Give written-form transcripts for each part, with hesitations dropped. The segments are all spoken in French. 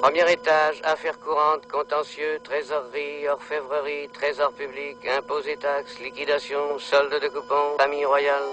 Premier étage, affaires courantes, contentieux, trésorerie, orfèvrerie, trésor public, impôts et taxes, liquidation, solde de coupons, famille royale.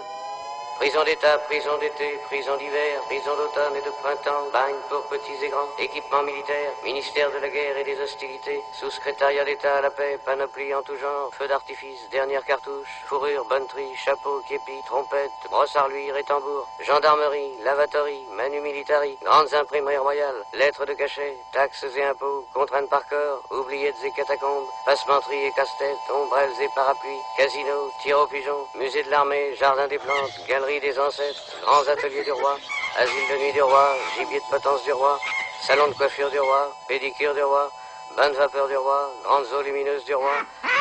Prison d'État, prison d'été, prison d'hiver, prison d'automne et de printemps, bagne pour petits et grands, équipement militaire, ministère de la guerre et des hostilités, sous-secrétariat d'État à la paix, panoplie en tout genre, feu d'artifice, dernière cartouche, fourrure, bonneterie, chapeau, képi, trompette, brossard luire et tambour, gendarmerie, lavatory, manu militari, grandes imprimeries royales, lettres de cachet, taxes et impôts, contraintes par corps, oubliettes et catacombes, passementerie et casse-tête, ombrelles et parapluies, casino, tir aux pigeons, musée de l'armée, jardin des plantes, galerie des ancêtres, grands ateliers du roi, asile de nuit du roi, gibier de potence du roi, salon de coiffure du roi, pédicure du roi, bain de vapeur du roi, grandes eaux lumineuses du roi,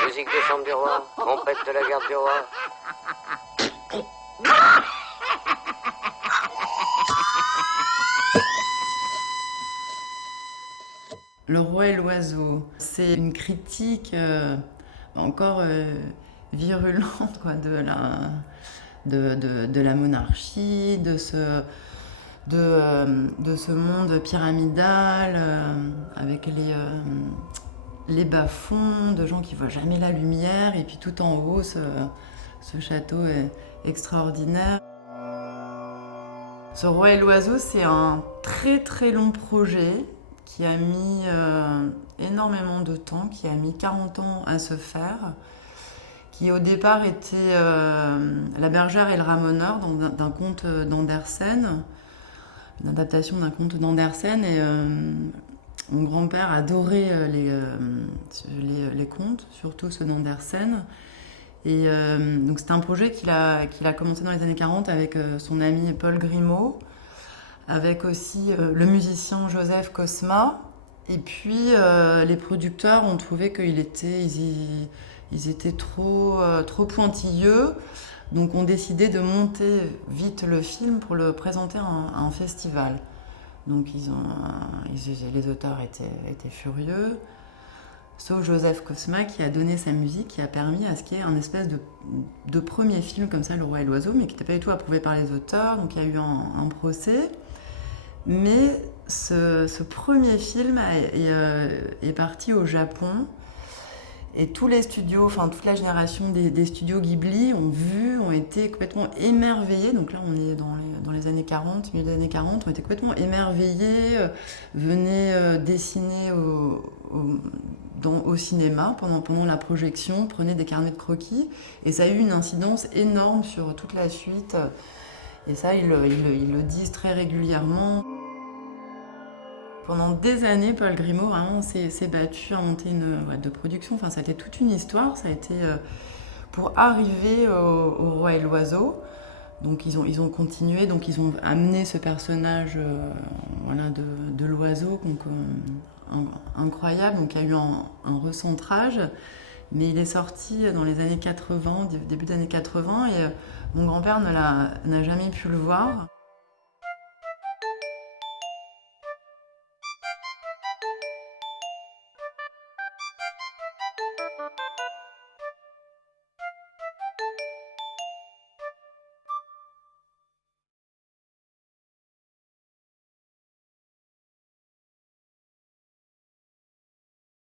musique de chambre du roi, trompette de la garde du roi. Le roi et l'oiseau, c'est une critique encore virulente quoi, de la monarchie, de ce monde pyramidal avec les bas-fonds, de gens qui ne voient jamais la lumière, et puis tout en haut, ce château est extraordinaire. Ce roi et l'oiseau, c'est un très très long projet qui a mis énormément de temps, qui a mis 40 ans à se faire, qui au départ était La bergère et le ramoneur d'un conte d'Andersen, une adaptation d'un conte d'Andersen, et mon grand-père adorait les contes, surtout ceux d'Andersen. Et donc c'est un projet qu'il a commencé dans les années 40 avec son ami Paul Grimaud, avec aussi le musicien Joseph Cosma. Et puis les producteurs ont trouvé qu'ils étaient trop pointilleux, donc ont décidé de monter vite le film pour le présenter à un festival. Donc les auteurs étaient furieux, sauf Joseph Cosma qui a donné sa musique, qui a permis à ce qu'il y ait un espèce de premier film comme ça, Le Roi et l'Oiseau, mais qui n'était pas du tout approuvé par les auteurs, donc il y a eu un procès. Mais ce premier film est parti au Japon, et tous les studios, enfin toute la génération des studios Ghibli ont été complètement émerveillés. Donc là, on est dans les années 40, milieu des années 40, ont été complètement émerveillés, venaient dessiner au cinéma pendant la projection, prenaient des carnets de croquis, et ça a eu une incidence énorme sur toute la suite. Et ça, ils le disent très régulièrement. Pendant des années, Paul Grimaud vraiment s'est battu à monter une boîte de production. Enfin, ça a été toute une histoire. Ça a été pour arriver au Roi et l'Oiseau. Donc ils ont continué. Donc ils ont amené ce personnage de l'oiseau, donc incroyable. Donc il y a eu un recentrage. Mais il est sorti dans les années 80, début des années 80, et mon grand-père n'a jamais pu le voir.